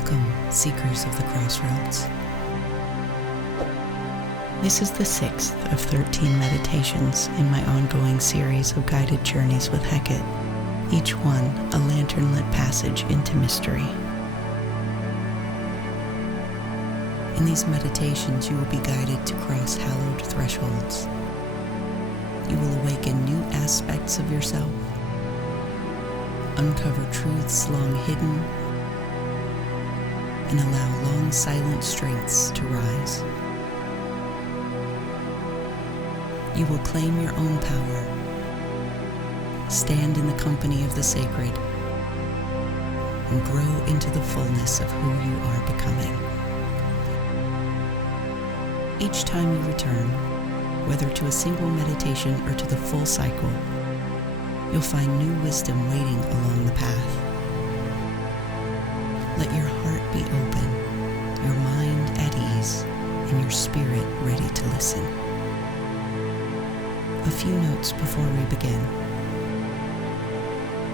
Welcome, seekers of the crossroads. This is the 6th of 13 meditations in my ongoing series of guided journeys with Hekate, each one a lantern-lit passage into mystery. In these meditations, you will be guided to cross hallowed thresholds. You will awaken new aspects of yourself, uncover truths long hidden, and allow long silent strengths to rise. You will claim your own power, stand in the company of the sacred, and grow into the fullness of who you are becoming. Each time you return, whether to a single meditation or to the full cycle, you'll find new wisdom waiting along the path. Let your heart be open, your mind at ease, and your spirit ready to listen. A few notes before we begin.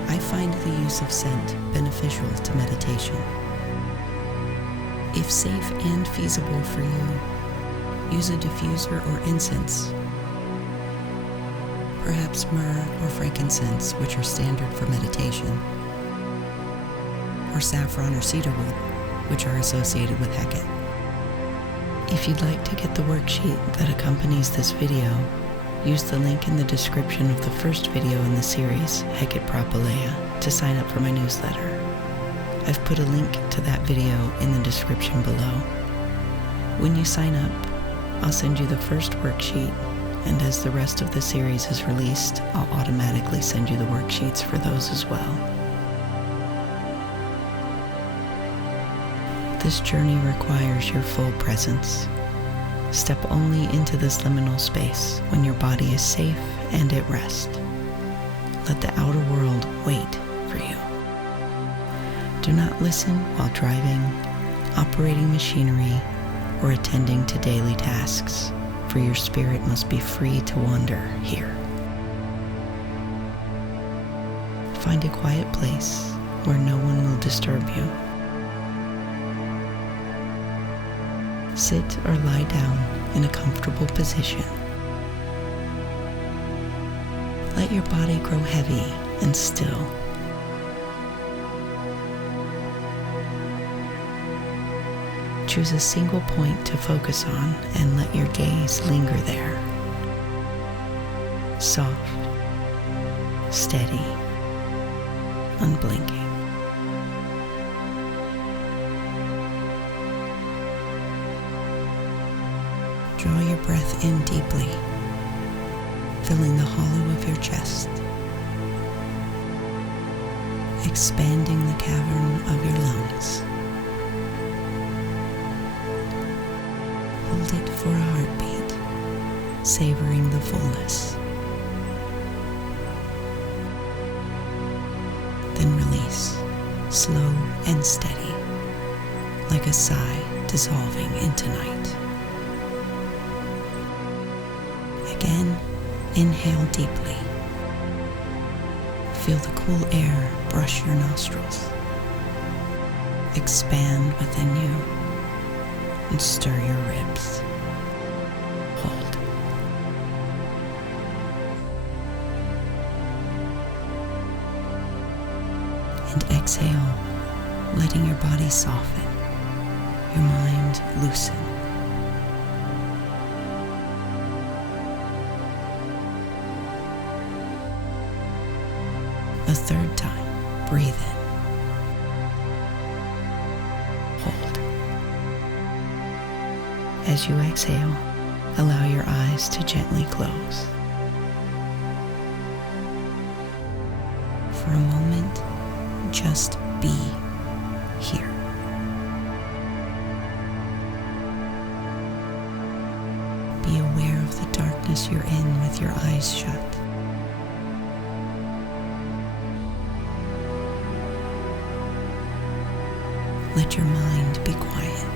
I find the use of scent beneficial to meditation. If safe and feasible for you, use a diffuser or incense, perhaps myrrh or frankincense, which are standard for meditation, or saffron or cedarwood, which are associated with Hekate. If you'd like to get the worksheet that accompanies this video, use the link in the description of the first video in the series, Hekate Propylaea, to sign up for my newsletter. I've put a link to that video in the description below. When you sign up, I'll send you the first worksheet, and as the rest of the series is released, I'll automatically send you the worksheets for those as well. This journey requires your full presence. Step only into this liminal space when your body is safe and at rest. Let the outer world wait for you. Do not listen while driving, operating machinery, or attending to daily tasks, for your spirit must be free to wander here. Find a quiet place where no one will disturb you. Sit or lie down in a comfortable position. Let your body grow heavy and still. Choose a single point to focus on and let your gaze linger there. Soft, steady, unblinking. Draw your breath in deeply, filling the hollow of your chest, expanding the cavern of your lungs. Hold it for a heartbeat, savoring the fullness. Then release, slow and steady, like a sigh dissolving into night. Again, inhale deeply. Feel the cool air brush your nostrils. Expand within you and stir your ribs. Hold. And exhale, letting your body soften, your mind loosen. A third time, breathe in. Hold. As you exhale, allow your eyes to gently close. For a moment, just be here. Be aware of the darkness you're in with your eyes shut. Let your mind be quiet.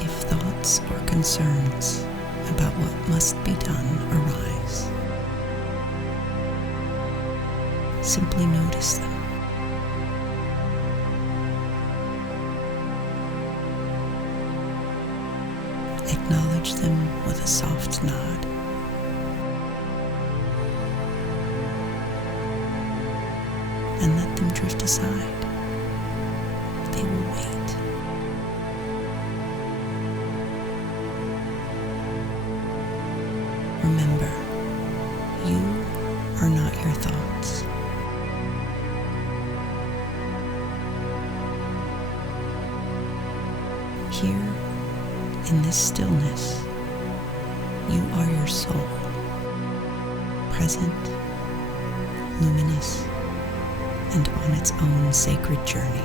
If thoughts or concerns about what must be done arise, Simply notice them. Acknowledge them with a soft nod. And let them drift aside. They will wait. Remember, you are not your thoughts. Here, in this stillness, you are your soul, present, luminous, and on its own sacred journey.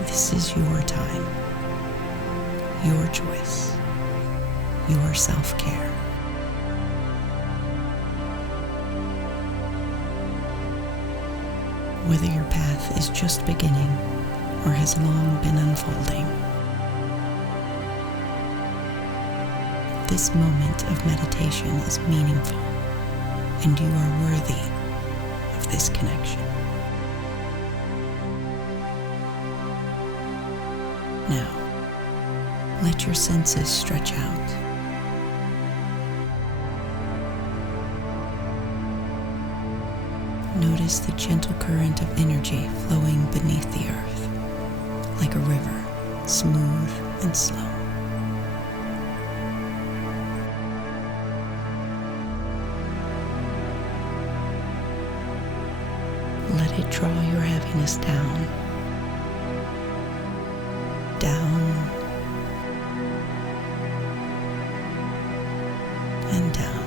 This is your time, your choice, your self-care. Whether your path is just beginning or has long been unfolding, this moment of meditation is meaningful, and you are worthy of this connection. Now, let your senses stretch out. Notice the gentle current of energy flowing beneath the earth, like a river, smooth and slow. Let it draw your heaviness down, and down.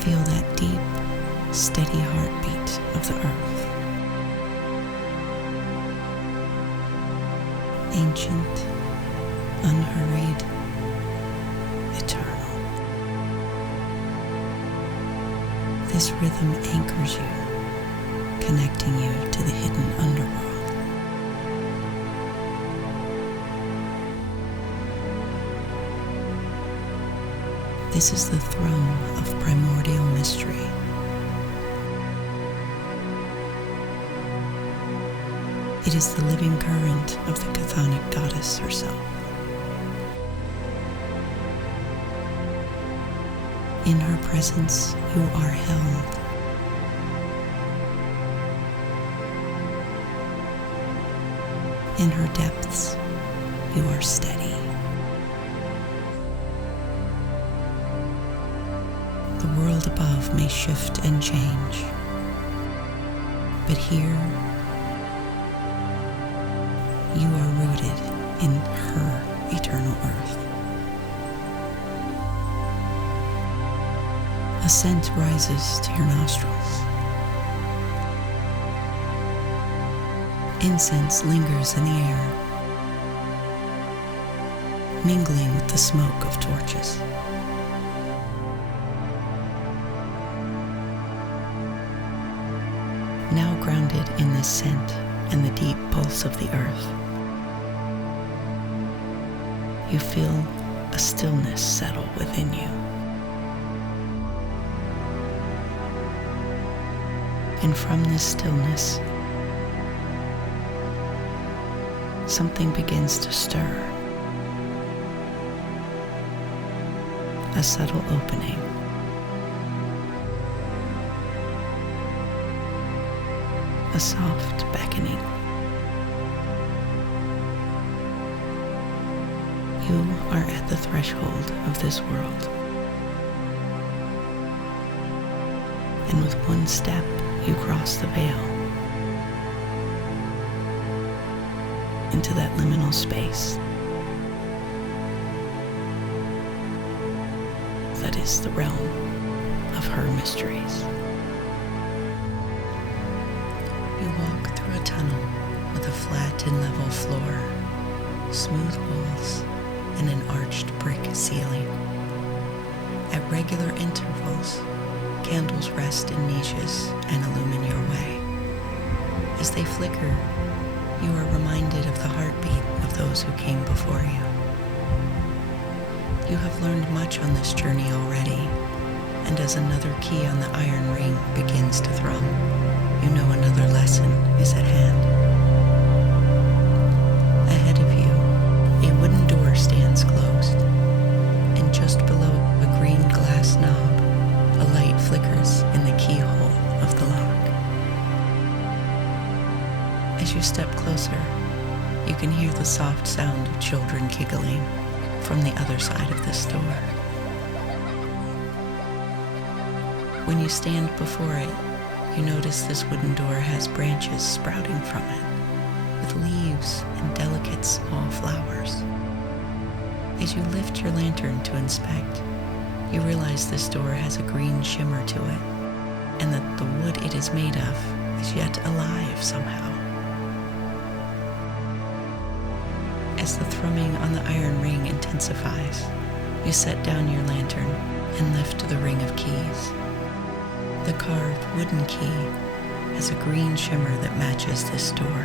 Feel that deep, steady heartbeat of the earth. Ancient, unhurried, eternal. This rhythm anchors you, connecting you to the hidden underworld. This is the throne of primordial mystery. It is the living current of the chthonic goddess herself. In her presence, you are held. In her depths, you are steady. The world above may shift and change, but here, you are rooted in her eternal earth. A scent rises to your nostrils. Incense lingers in the air, mingling with the smoke of torches. Now grounded in this scent and the deep pulse of the earth, you feel a stillness settle within you. And from this stillness, something begins to stir. A subtle opening. A soft beckoning. You are at the threshold of this world. And with one step, you cross the veil into that liminal space that is the realm of her mysteries. You walk through a tunnel with a flat and level floor, smooth walls, and an arched brick ceiling. At regular intervals, candles rest in niches and illumine your way. As they flicker, you are reminded of the heartbeat of those who came before you. You have learned much on this journey already, and as another key on the iron ring begins to thrum, you know another lesson is at hand. Ahead of you, a wooden door stands closed, and just below a green glass knob, a light flickers in the keyhole of the lock. As you step closer, you can hear the soft sound of children giggling from the other side of this door. When you stand before it, you notice this wooden door has branches sprouting from it, with leaves and delicate small flowers. As you lift your lantern to inspect, you realize this door has a green shimmer to it, and that the wood it is made of is yet alive somehow. As the thrumming on the iron ring intensifies, you set down your lantern and lift the ring of keys. The carved wooden key has a green shimmer that matches this door.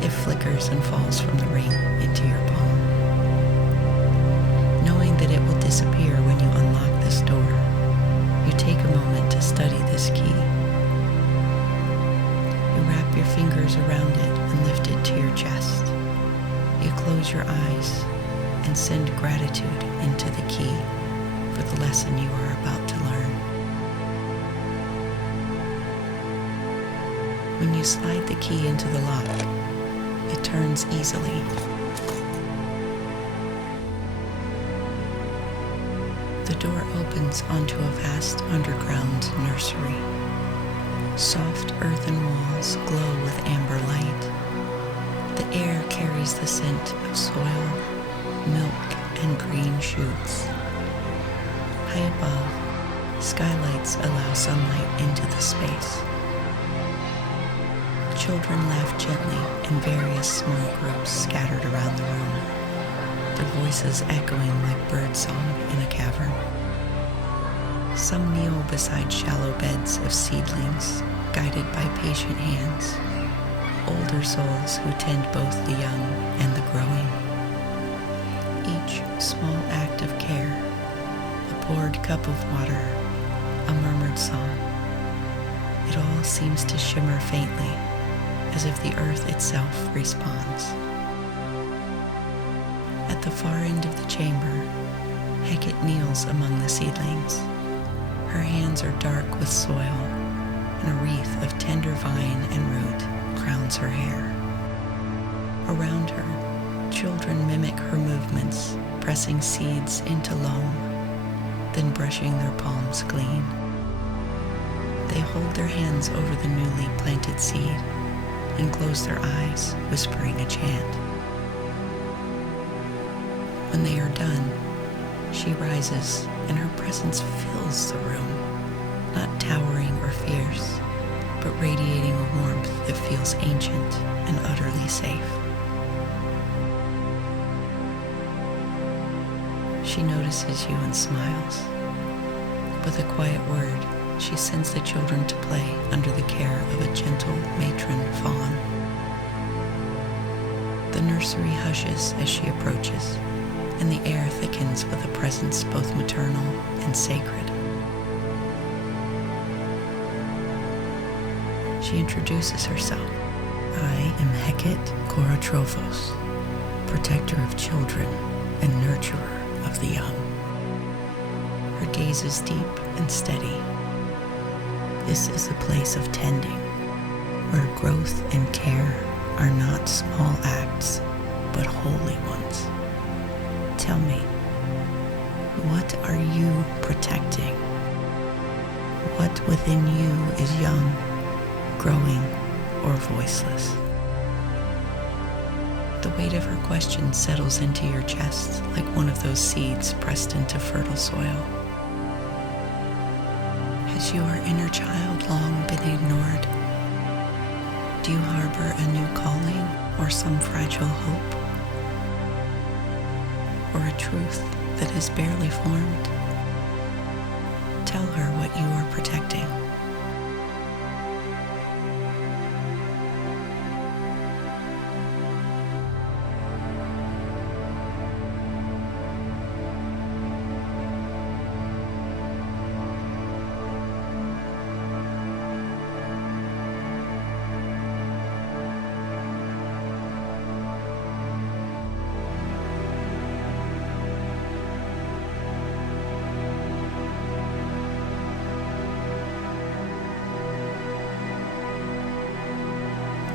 It flickers and falls from the ring into your palm. Knowing that it will disappear when you unlock this door, you take a moment to study this key. You wrap your fingers around it and lift it to your chest. You close your eyes and send gratitude into the key for the lesson you are about to learn. When you slide the key into the lock, it turns easily. The door opens onto a vast underground nursery. Soft earthen walls glow with amber light. The air carries the scent of soil, milk, and green shoots. High above, skylights allow sunlight into the space. Children laugh gently in various small groups scattered around the room, their voices echoing like birdsong in a cavern. Some kneel beside shallow beds of seedlings, guided by patient hands. Older souls who tend both the young and the growing. Each small act of care, a poured cup of water, a murmured song, it all seems to shimmer faintly, as if the earth itself responds. At the far end of the chamber, Hekate kneels among the seedlings. Her hands are dark with soil, and a wreath of tender vine and root crowns her hair. Around her, children mimic her movements, pressing seeds into loam, then brushing their palms clean. They hold their hands over the newly planted seed and close their eyes, whispering a chant. When they are done, she rises, and her presence fills the room, not towering or fierce, but radiating a warmth that feels ancient and utterly safe. She notices you and smiles. With a quiet word, she sends the children to play under the care of a gentle matron fawn. The nursery hushes as she approaches, and the air thickens with a presence both maternal and sacred. She introduces herself. I am Hekate Kourotrophos, protector of children and nurturer of the young. Her gaze is deep and steady. This is a place of tending, where growth and care are not small acts, but holy ones. Tell me, what are you protecting? What within you is young, growing, or voiceless? The weight of her question settles into your chest like one of those seeds pressed into fertile soil. Has your inner child long been ignored? Do you harbor a new calling or some fragile hope? Or a truth that is barely formed? tell her what you are protecting.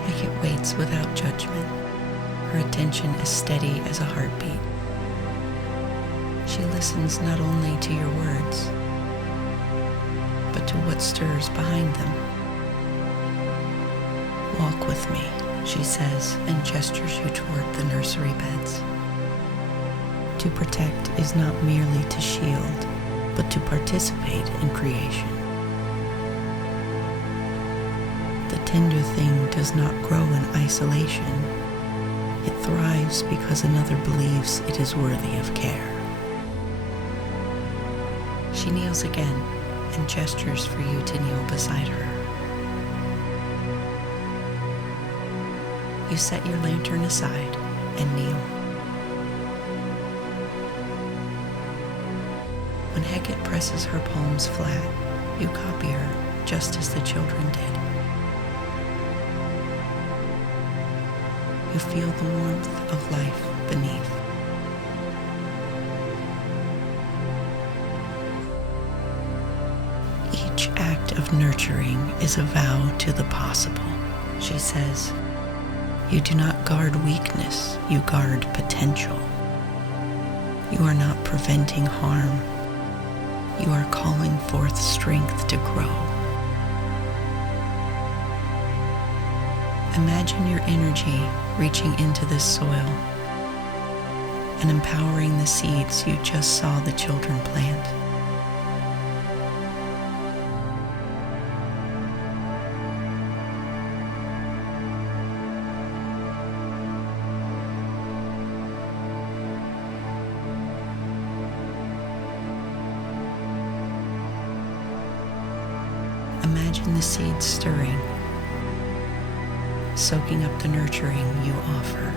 Hekate waits without judgment. Her attention is steady as a heartbeat. She listens not only to your words, but to what stirs behind them. Walk with me, she says, and gestures you toward the nursery beds. To protect is not merely to shield, but to participate in creation. The tender thing does not grow in isolation. It thrives because another believes it is worthy of care. She kneels again and gestures for you to kneel beside her. You set your lantern aside and kneel. When Hekate presses her palms flat, you copy her just as the children did. You feel the warmth of life beneath. Each act of nurturing is a vow to the possible, she says. You do not guard weakness, you guard potential. You are not preventing harm. You are calling forth strength to grow. Imagine your energy reaching into this soil and empowering the seeds you just saw the children plant. Imagine the seeds stirring, soaking up the nurturing you offer.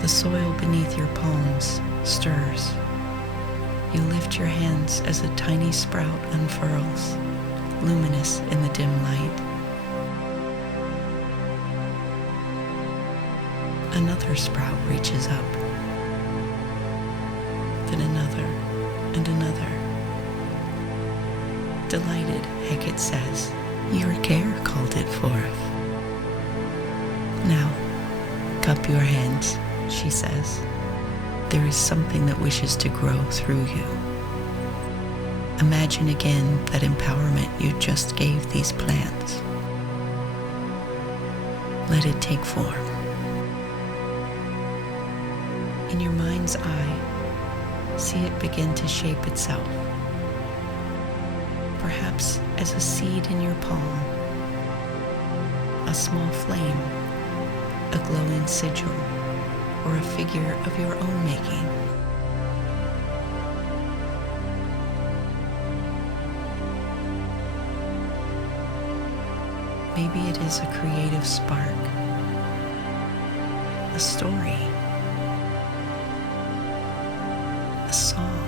The soil beneath your palms stirs. You lift your hands as a tiny sprout unfurls, luminous in the dim light. Another sprout reaches up, then another and another. Delighted, Hekate says, your care called it forth. Now, cup your hands, she says. There is something that wishes to grow through you. Imagine again that empowerment you just gave these plants. Let it take form. In your mind's eye, see it begin to shape itself. Perhaps as a seed in your palm, a small flame, a glowing sigil, or a figure of your own making. Maybe it is a creative spark, a story, a song.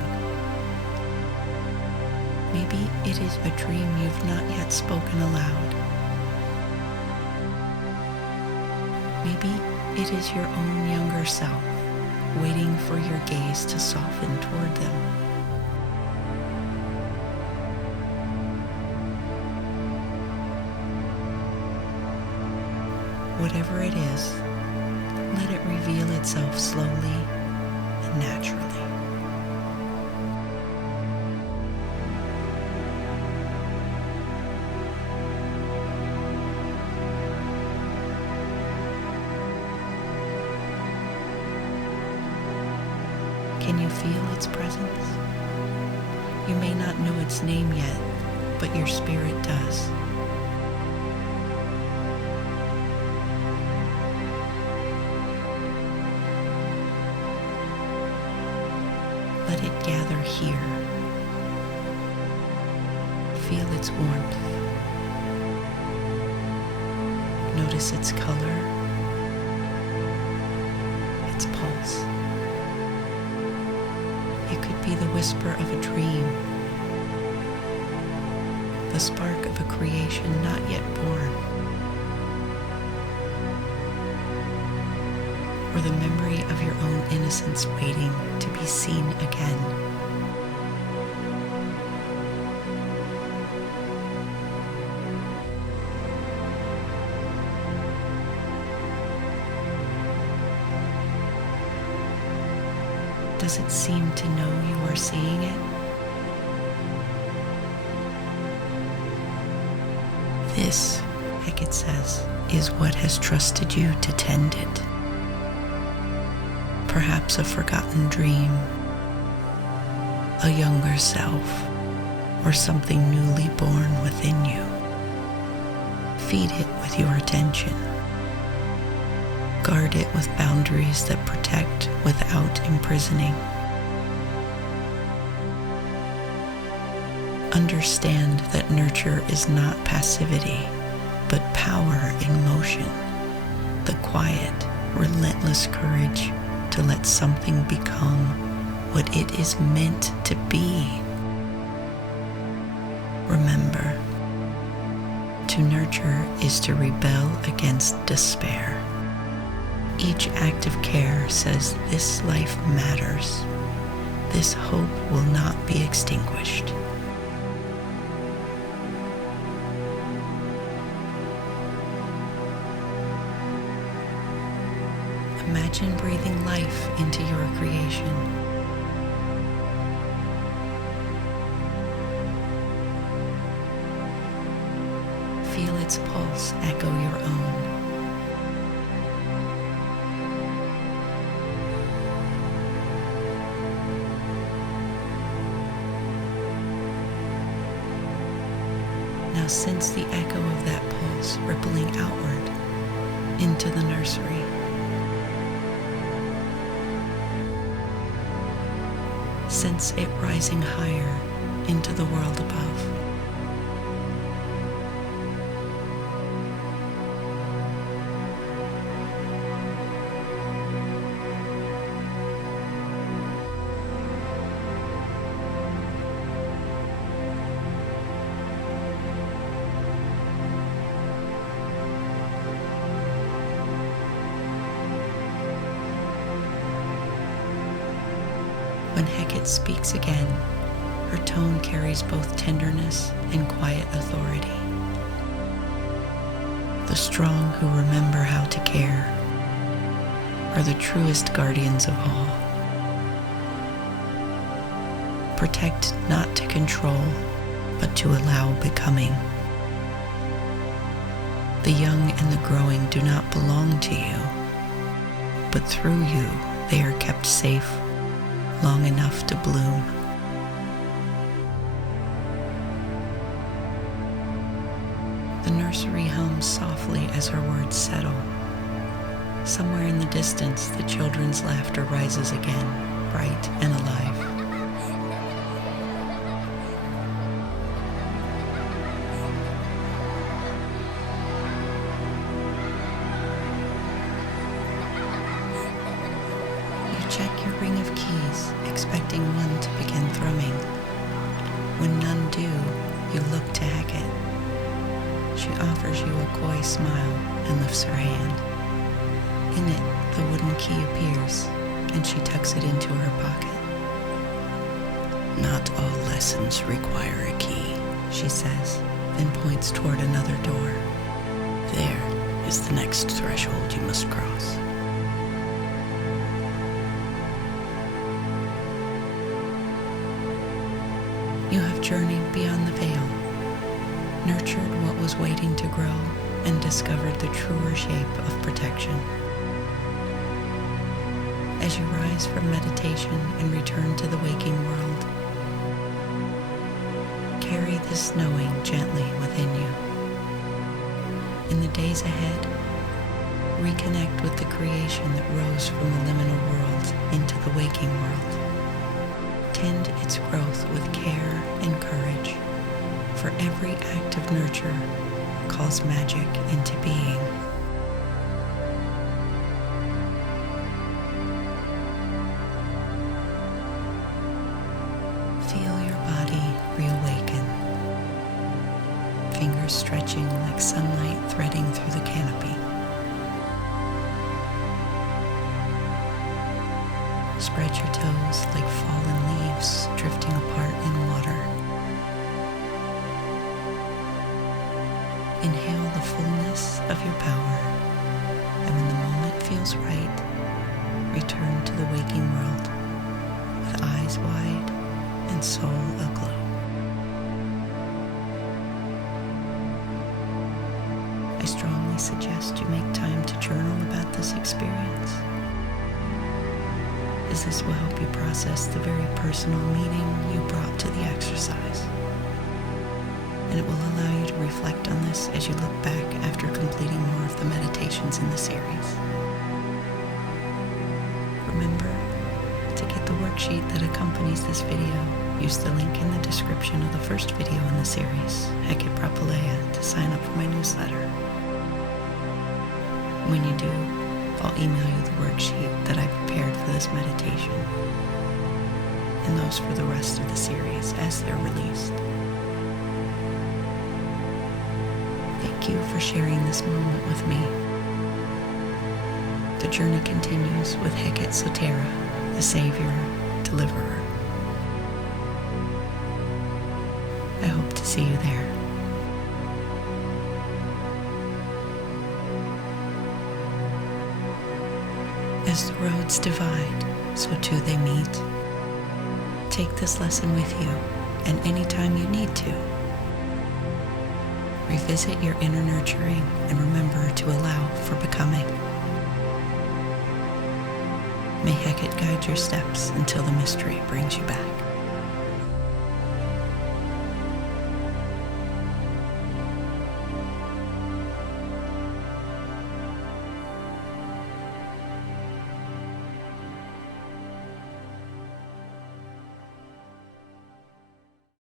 Maybe it is a dream you've not yet spoken aloud. Maybe it is your own younger self, waiting for your gaze to soften toward them. Whatever it is, let it reveal itself slowly and naturally. Can you feel its presence? You may not know its name yet, but your spirit does. are here. Feel its warmth. Notice its color, its pulse. It could be the whisper of a dream, the spark of a creation not yet born, or the memory of your own innocence waiting to be seen again. Does it seem to know you are seeing it? This, Hekate says, is what has trusted you to tend it. Perhaps a forgotten dream, a younger self, or something newly born within you. Feed it with your attention. Guard it with boundaries that protect without imprisoning. Understand that nurture is not passivity, but power in motion, the quiet, relentless courage to let something become what it is meant to be. Remember, to nurture is to rebel against despair. Each act of care says this life matters. This hope will not be extinguished. Imagine breathing life into your creation. Feel its pulse echo your own. Now sense the echo of that pulse rippling outward into the nursery. Sense it rising higher into the world above. When Hekate speaks again, her tone carries both tenderness and quiet authority. The strong who remember how to care are the truest guardians of all. Protect not to control, but to allow becoming. The young and the growing do not belong to you, but through you they are kept safe long enough to bloom. The nursery hums softly as her words settle. Somewhere in the distance, the children's laughter rises again, bright and alive. Check your ring of keys, expecting one to begin thrumming. When none do, you look to Hekate. She offers you a coy smile and lifts her hand. In it, the wooden key appears, and she tucks it into her pocket. Not all lessons require a key, she says, then points toward another door. There is the next threshold you must cross. You have journeyed beyond the veil, nurtured what was waiting to grow, and discovered the truer shape of protection. As you rise from meditation and return to the waking world, carry this knowing gently within you. In the days ahead, reconnect with the creation that rose from the liminal world into the waking world. tend its growth with care and courage, for every act of nurture calls magic into being. Feel your body reawaken, fingers stretching like sunlight threading through the canopy. Spread your toes like fallen leaves drifting apart in water. Inhale the fullness of your power, and when the moment feels right, return to the waking world with eyes wide and soul aglow. I strongly suggest you make time to journal about this experience, as this will help you process the very personal meaning you brought to the exercise. And it will allow you to reflect on this as you look back after completing more of the meditations in the series. Remember, to get the worksheet that accompanies this video, use the link in the description of the first video in the series, Hekate Kourotrophos, to sign up for my newsletter. When you do, I'll email you the worksheet that I prepared for this meditation, and those for the rest of the series as they're released. Thank you for sharing this moment with me. The journey continues with Hekate Kourotrophos, the Savior, Deliverer. I hope to see you there. As the roads divide, so too they meet. Take this lesson with you, and anytime you need to. Revisit your inner nurturing and remember to allow for becoming. May Hekate guide your steps until the mystery brings you back.